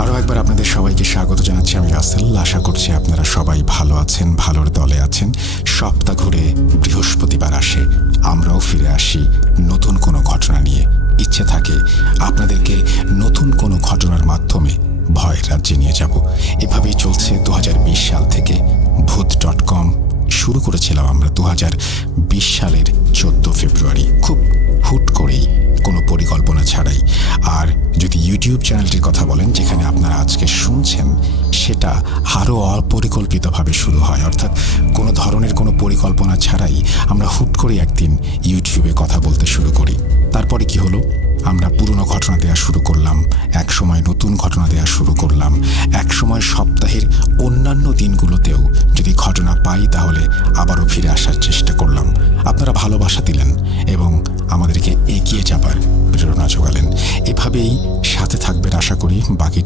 আরও একবার আপনাদের সবাইকে স্বাগত জানাচ্ছি আমি রাসেল। আশা করছি আপনারা সবাই ভালো আছেন, ভালোর দলে আছেন। সপ্তাহ ঘুরে বৃহস্পতিবার আসে, আমরাও ফিরে আসি নতুন কোনো ঘটনা নিয়ে। ইচ্ছে থাকে আপনাদেরকে নতুন কোনো ঘটনার মাধ্যমে ভয়ের রাজ্যে নিয়ে যাব। এভাবেই চলছে 2020 সাল থেকে। ভূত.com শুরু করেছিলাম আমরা 2020 সালের 14 ফেব্রুয়ারি, খুব হুট করেই, কোনো পরিকল্পনা ছাড়াই। আর যদি ইউটিউব চ্যানেলটির কথা বলেন, যেখানে আপনারা আজকে শুনছেন, সেটা আরও অপরিকল্পিতভাবে শুরু হয়, অর্থাৎ কোনো ধরনের কোনো পরিকল্পনা ছাড়াই আমরা হুট করে একদিন ইউটিউবে কথা বলতে শুরু করি। তারপরে কি হলো, আমরা পুরনো ঘটনা দেওয়া শুরু করলাম, এক সময় নতুন ঘটনা দেওয়া শুরু করলাম, এক সময় সপ্তাহের অন্যান্য দিনগুলোতেও যদি ঘটনা পাই তাহলে আবারও ফিরে আসার চেষ্টা করলাম। আপনারা ভালোবাসা দিলেন এবং আমাদেরকে এগিয়ে যাবার প্রেরণা জোগালেন। এভাবেই সাথে থাকবেন আশা করি বাকি